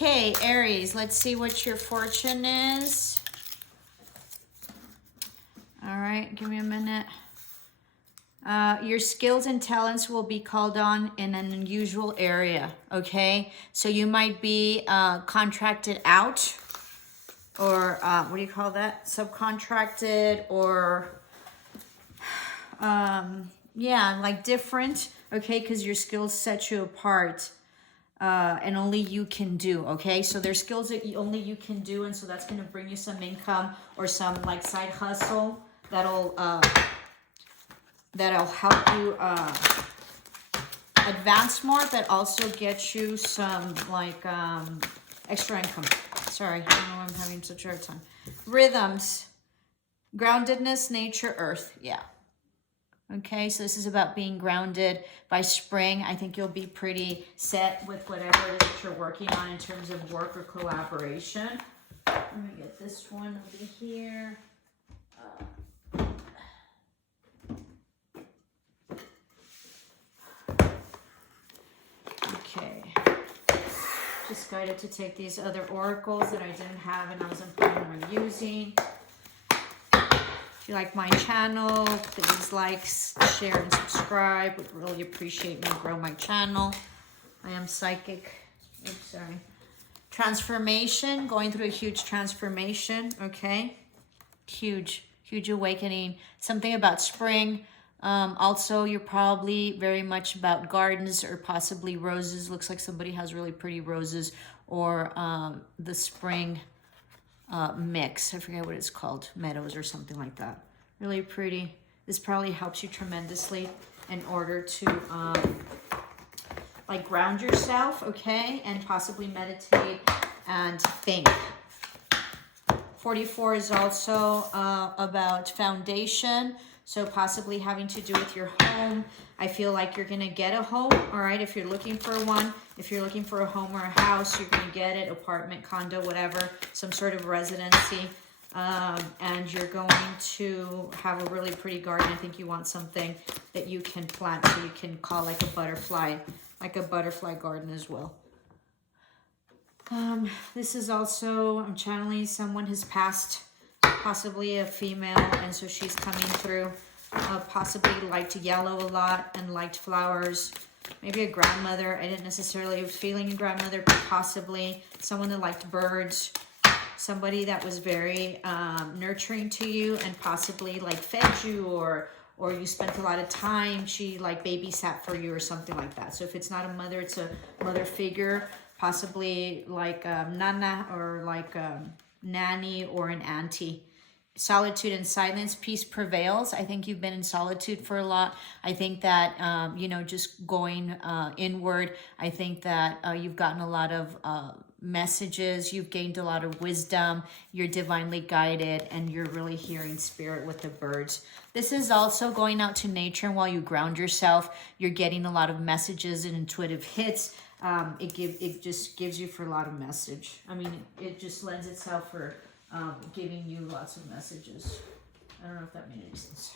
Okay, Aries, let's see what your fortune is. All right, give me a minute. Your skills and talents will be called on in an unusual area, okay? So you might be contracted out, or what do you call that? Subcontracted, or yeah, like different, okay? Because your skills set you apart. And only you can do, okay? So there's skills that only you can do, and so that's going to bring you some income or some like side hustle that'll help you advance more, but also get you some like extra income. Sorry, I don't know why I'm having such a hard time. Rhythms, groundedness, nature, earth, yeah. Okay, so this is about being grounded. By spring, I think you'll be pretty set with whatever it is that you're working on in terms of work or collaboration. Let me get this one over here. Okay. Just guided to take these other oracles that I didn't have and I wasn't planning on using. If you like my channel, please like, share, and subscribe. Would really appreciate me grow my channel. I am psychic. Oops, sorry. Transformation, going through a huge transformation, okay? Huge awakening. Something about spring. Also, you're probably very much about gardens or possibly roses. Looks like somebody has really pretty roses, or the spring mix. I forget what it's called, meadows or something like that. Really pretty. This probably helps you tremendously in order to like ground yourself, okay, and possibly meditate and think. 44 is also about foundation, so possibly having to do with your home. I feel like you're gonna get a home, all right, if you're looking for one. If you're looking for a home or a house, you're gonna get it, apartment, condo, whatever, some sort of residency. And you're going to have a really pretty garden. I think you want something that you can plant so you can call like a butterfly garden as well. This is also, I'm channeling someone has passed, possibly a female, and so she's coming through. Possibly liked yellow a lot and liked flowers. Maybe a grandmother. I didn't necessarily was feeling a grandmother, but possibly someone that liked birds. Somebody that was very nurturing to you and possibly like fed you, or you spent a lot of time. She like babysat for you or something like that. So if it's not a mother, it's a mother figure, possibly like nana or like nanny or an auntie. Solitude and silence, peace prevails. I think you've been in solitude for a lot. I think that, just going inward, I think that you've gotten a lot of messages. You've gained a lot of wisdom. You're divinely guided, and you're really hearing spirit with the birds. This is also going out to nature, and while you ground yourself, you're getting a lot of messages and intuitive hits. It just gives you for a lot of message. I mean, it just lends itself for giving you lots of messages. I don't know if that made any sense.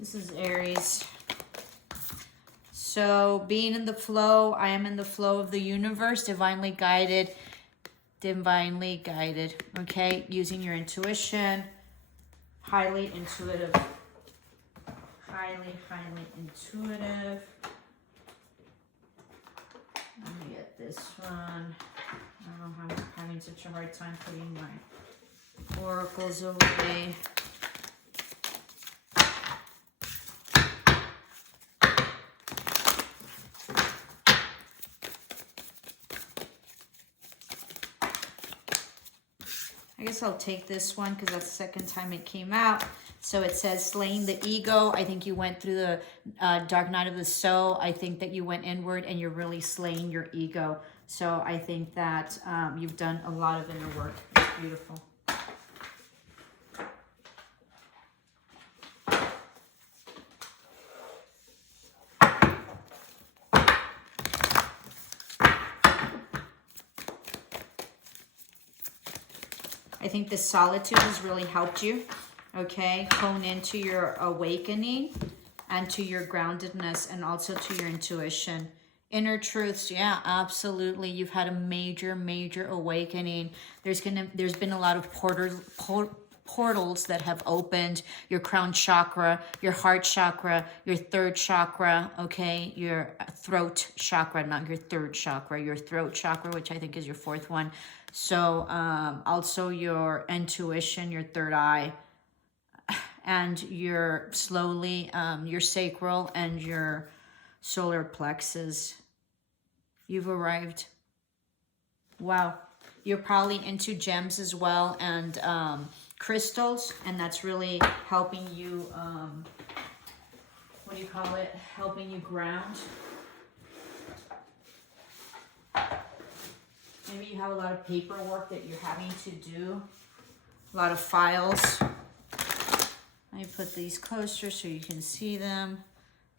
This is Aries. So being in the flow, I am in the flow of the universe, divinely guided, okay? Using your intuition, highly intuitive. Highly intuitive. Let me get this one. I don't know how I'm having such a hard time putting my oracles away. I guess I'll take this one because that's the second time it came out. So it says slaying the ego. I think you went through the dark night of the soul. I think that you went inward and you're really slaying your ego. So I think that you've done a lot of inner work. It's beautiful. I think the solitude has really helped you, okay? Hone into your awakening and to your groundedness and also to your intuition. Inner truths, yeah, absolutely. You've had a major, major awakening. There's been a lot of portals that have opened. Your crown chakra, your heart chakra, your third chakra, okay? Your throat chakra, not your third chakra, your throat chakra, which I think is your fourth one. So also your intuition, your third eye, and your slowly, your sacral and your solar plexus. You've arrived. Wow. You're probably into gems as well and crystals, and that's really helping you, what do you call it? Helping you ground. Maybe you have a lot of paperwork that you're having to do. A lot of files. Let me put these closer so you can see them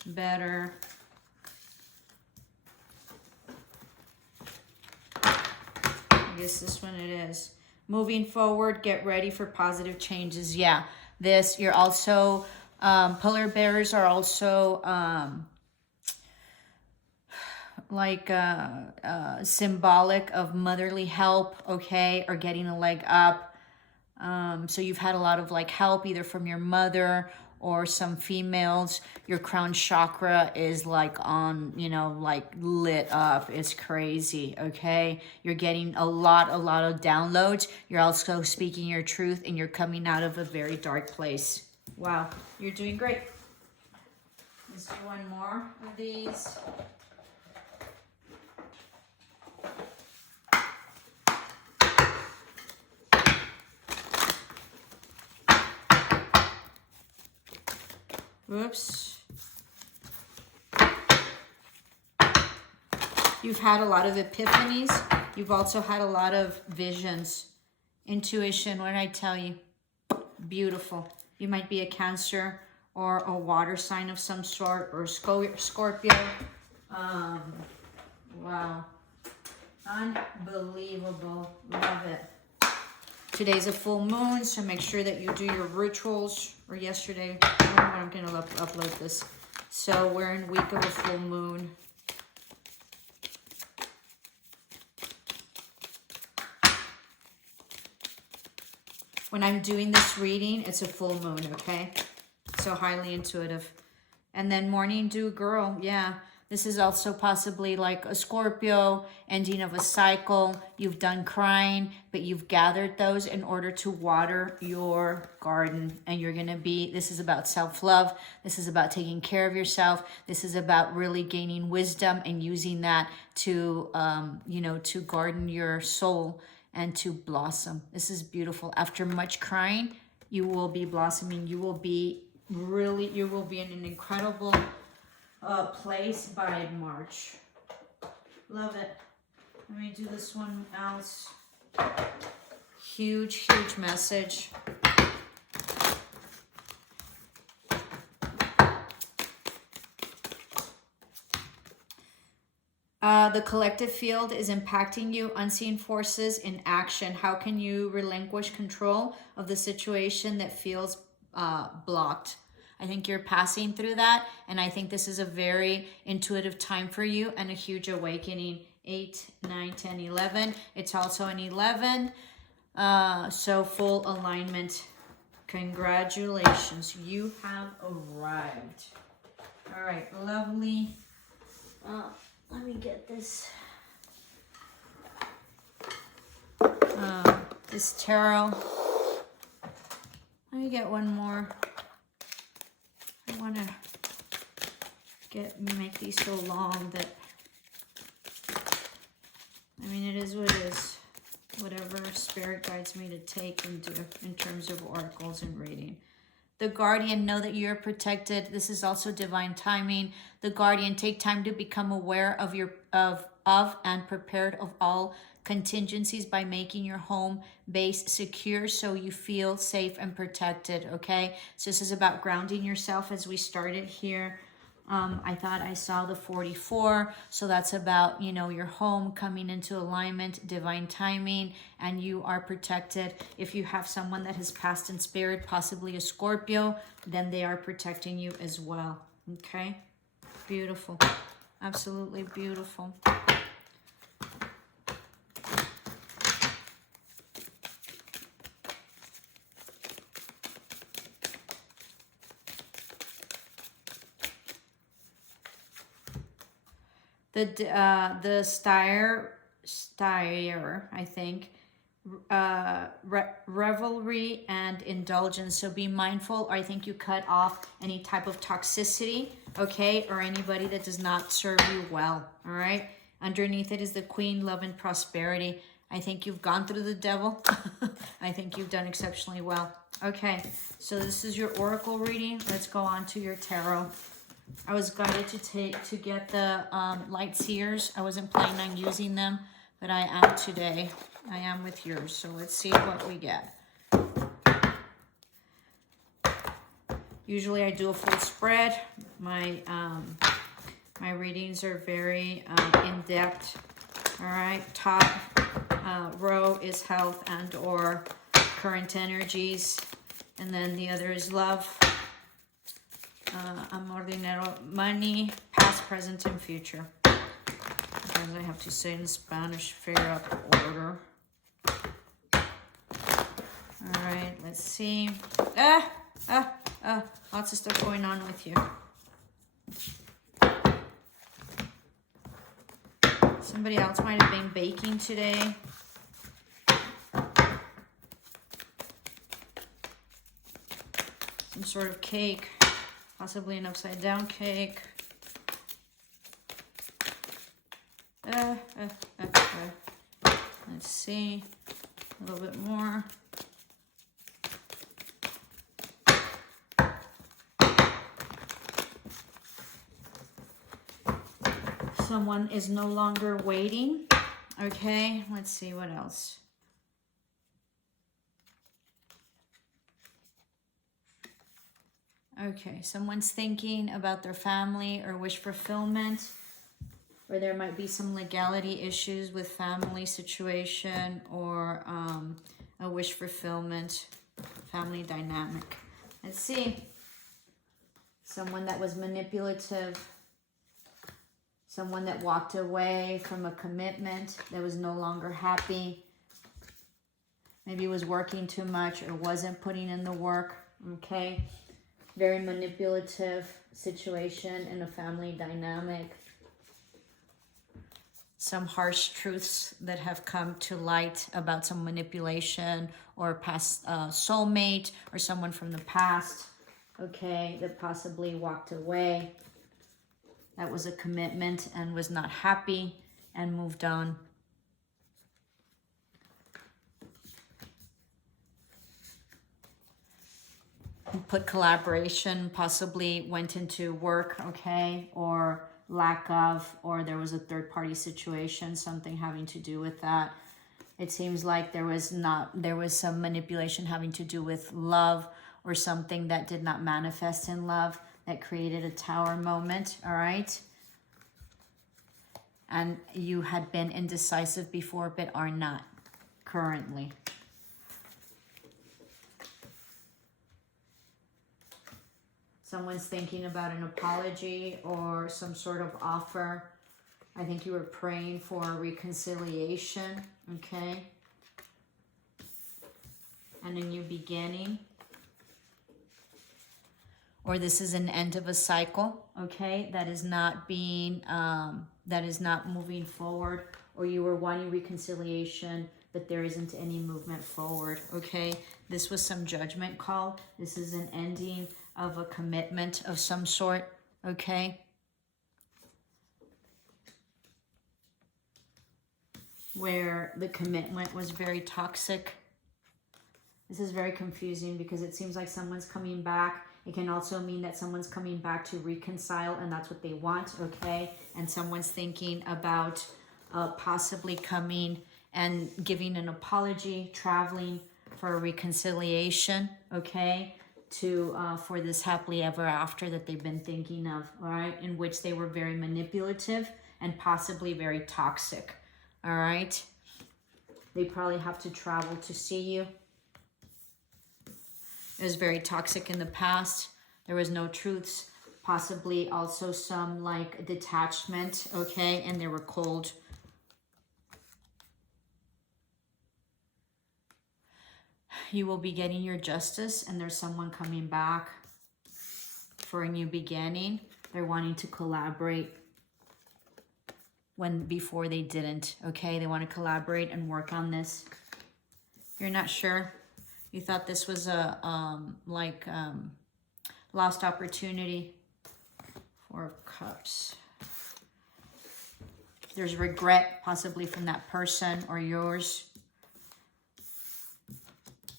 better. I guess this one it is. Moving forward, get ready for positive changes. Yeah, this, you're also, polar bears are also symbolic of motherly help, okay, or getting a leg up. So you've had a lot of like help either from your mother or some females. Your crown chakra is like on, you know, like lit up. It's crazy, okay? You're getting a lot of downloads. You're also speaking your truth and you're coming out of a very dark place. Wow, you're doing great. Let's do one more of these. Whoops. You've had a lot of epiphanies. You've also had a lot of visions. Intuition, what did I tell you? Beautiful. You might be a Cancer or a water sign of some sort, or Scorpio. Wow. Unbelievable. Love it. Today's a full moon, so make sure that you do your rituals. Or yesterday, I don't know when I'm going to upload this. So we're in week of a full moon. When I'm doing this reading, it's a full moon, okay? So highly intuitive. And then morning dew girl, yeah. This is also possibly like a Scorpio, ending of a cycle. You've done crying, but you've gathered those in order to water your garden. And you're going to be, this is about self-love. This is about taking care of yourself. This is about really gaining wisdom and using that to, you know, to garden your soul and to blossom. This is beautiful. After much crying, you will be blossoming. You will be really, you will be in an incredible place by March. Love it. Let me do this one else. Huge, huge message. The collective field is impacting you. Unseen forces in action. How can you relinquish control of the situation that feels blocked? I think you're passing through that, and I think this is a very intuitive time for you and a huge awakening. 8, 9, 10, 11. It's also an 11. So full alignment. Congratulations. You have arrived. All right, lovely. Let me get this. This tarot. Let me get one more. I want to make these so long that, I mean, it is what it is. Whatever spirit guides me to take and do in terms of oracles and reading. The Guardian, know that you're protected. This is also divine timing. The Guardian, take time to become aware of your and prepared of all contingencies by making your home base secure so you feel safe and protected, okay? So this is about grounding yourself as we started here. I thought I saw the 44. So that's about, you know, your home coming into alignment, divine timing, and you are protected. If you have someone that has passed in spirit, possibly a Scorpio, then they are protecting you as well. Okay? Beautiful. Absolutely beautiful. The Styre, I think, revelry and indulgence. So be mindful. I think you cut off any type of toxicity, okay, or anybody that does not serve you well. All right. Underneath it is the Queen, love and prosperity. I think you've gone through the devil. I think you've done exceptionally well. Okay, so this is your oracle reading. Let's go on to your tarot. I was guided to get the light seers. I wasn't planning on using them, but I am today. I am with yours. So let's see what we get. Usually I do a full spread. My readings are very in-depth. All right, top row is health and or current energies. And then the other is love. Amor, dinero, money, past, present, and future. As I have to say in Spanish, figure out the order. All right, let's see. Lots of stuff going on with you. Somebody else might have been baking today. Some sort of cake. Possibly an upside down cake. Let's see. A little bit more. Someone is no longer waiting. Okay, let's see what else. Okay, someone's thinking about their family or wish fulfillment, or there might be some legality issues with family situation or a wish fulfillment, family dynamic. Let's see. Someone that was manipulative, someone that walked away from a commitment that was no longer happy, maybe was working too much or wasn't putting in the work, okay? Very manipulative situation in a family dynamic. Some harsh truths that have come to light about some manipulation or past soulmate or someone from the past, okay, that possibly walked away. That was a commitment and was not happy and moved on. Put collaboration, possibly went into work, okay, or lack of, or there was a third-party situation, something having to do with that. It seems like there was some manipulation having to do with love or something that did not manifest in love that created a tower moment, all right? And you had been indecisive before, but are not currently. Someone's thinking about an apology or some sort of offer. I think you were praying for reconciliation, okay? And a new beginning. Or this is an end of a cycle, okay? That is not being, that is not moving forward. Or you were wanting reconciliation, but there isn't any movement forward, okay? This was some judgment call. This is an ending of a commitment of some sort, okay? Where the commitment was very toxic. This is very confusing because it seems like someone's coming back. It can also mean that someone's coming back to reconcile and that's what they want, okay? And someone's thinking about possibly coming and giving an apology, traveling for a reconciliation, okay? to for this happily ever after that they've been thinking of, all right, in which they were very manipulative and possibly very toxic, all right? They probably have to travel to see you. It was very toxic in the past. There was no truths, possibly also some like detachment, okay? And they were cold. You will be getting your justice, and there's someone coming back for a new beginning. They're wanting to collaborate when before they didn't, okay? They want to collaborate and work on this. You're not sure. You thought this was a lost opportunity. Four of Cups. There's regret possibly from that person or yours.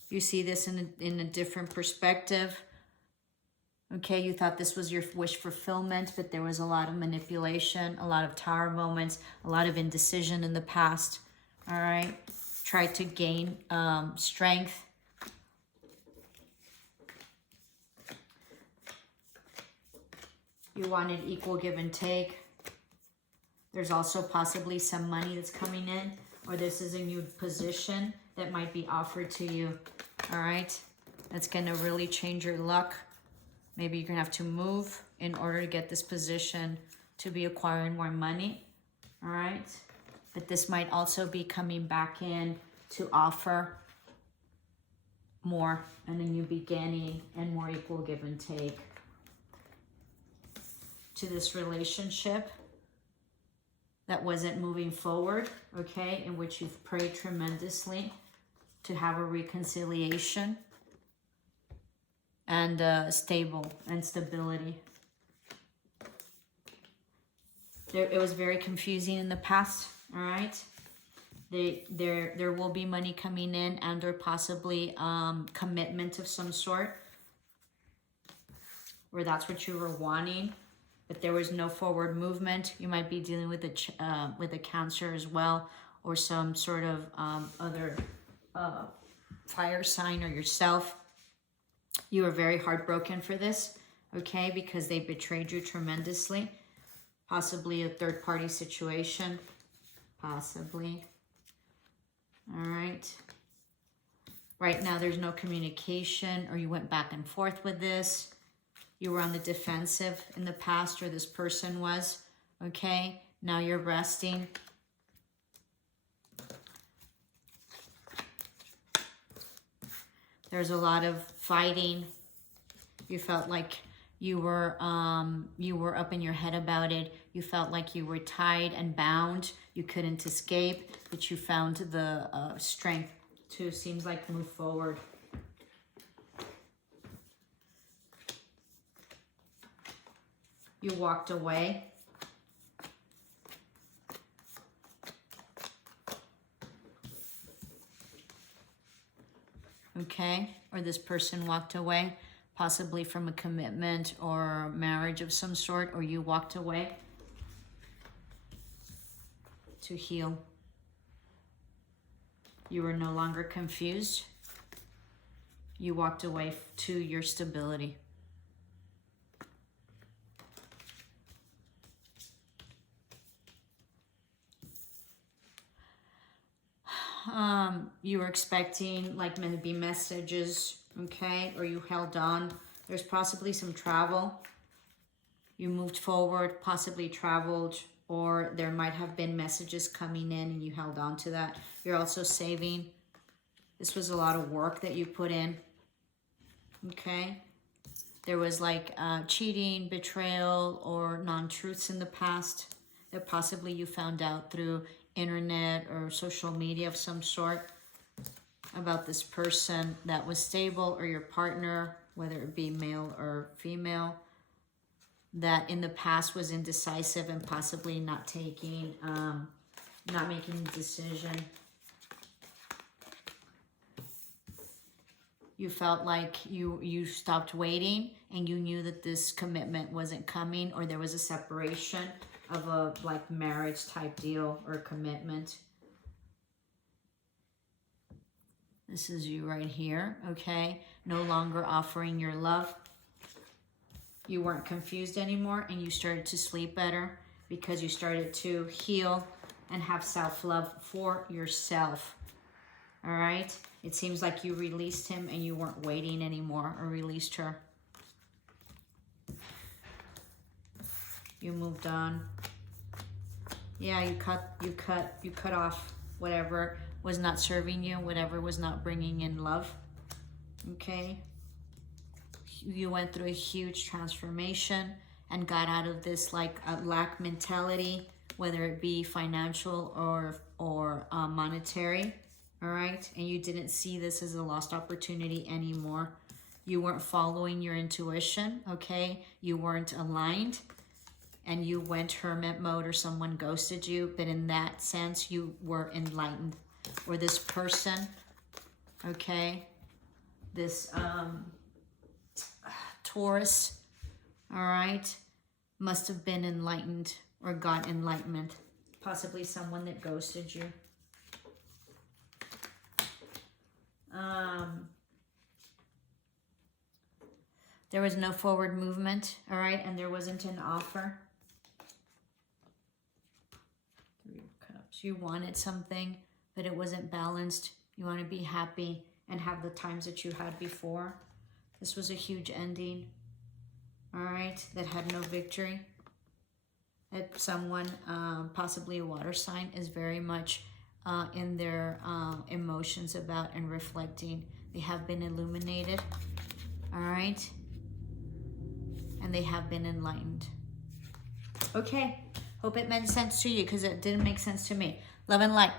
You see this in a different perspective. Okay, you thought this was your wish fulfillment, but there was a lot of manipulation, a lot of tower moments, a lot of indecision in the past. All right, try to gain strength. You wanted equal give and take. There's also possibly some money that's coming in, or this is a new position that might be offered to you. All right, that's going to really change your luck. Maybe you're going to have to move in order to get this position to be acquiring more money. All right, but this might also be coming back in to offer more and a new beginning and more equal give and take to this relationship that wasn't moving forward, okay, in which you've prayed tremendously to have a reconciliation and stable and stability. It was very confusing in the past, all right? There will be money coming in and or possibly commitment of some sort, where that's what you were wanting, but there was no forward movement. You might be dealing with a Cancer as well, or some sort of other fire sign, or yourself. You were very heartbroken for this, okay, because they betrayed you tremendously. Possibly a third-party situation, possibly. All right. Right now, there's no communication, or you went back and forth with this. You were on the defensive in the past, or this person was, okay? Now you're resting. There's a lot of fighting. You felt like you were up in your head about it. You felt like you were tied and bound. You couldn't escape, but you found the strength to, seems like, move forward. You walked away. Okay, or this person walked away, possibly from a commitment or marriage of some sort, or you walked away to heal. You were no longer confused. You walked away to your stability. You were expecting like maybe messages, okay, or you held on. There's possibly some travel. You moved forward, possibly traveled, or there might have been messages coming in and you held on to that. You're also saving. This was a lot of work that you put in, okay. There was like cheating, betrayal, or non-truths in the past that possibly you found out through internet or social media of some sort about this person that was stable, or your partner, whether it be male or female, that in the past was indecisive and possibly not taking, not making a decision. You felt like you stopped waiting and you knew that this commitment wasn't coming, or there was a separation of a like marriage type deal or commitment. This is you right here, okay? No longer offering your love. You weren't confused anymore, and you started to sleep better because you started to heal and have self-love for yourself, all right? It seems like you released him and you weren't waiting anymore, or released her. You moved on. Yeah, you cut off whatever was not serving you, whatever was not bringing in love, okay? You went through a huge transformation and got out of this like a lack mentality, whether it be financial or monetary, all right? And you didn't see this as a lost opportunity anymore. You weren't following your intuition, okay? You weren't aligned, and you went hermit mode, or someone ghosted you, but in that sense, you were enlightened. Or this person, okay? This Taurus, all right, must have been enlightened or got enlightenment. Possibly someone that ghosted you. There was no forward movement, all right, and there wasn't an offer. Three of Cups. You wanted something, but it wasn't balanced. You want to be happy and have the times that you had before. This was a huge ending, all right, that had no victory. That someone, possibly a water sign, is very much in their emotions about and reflecting. They have been illuminated, all right, and they have been enlightened. Okay, hope it made sense to you, because it didn't make sense to me. Love and light.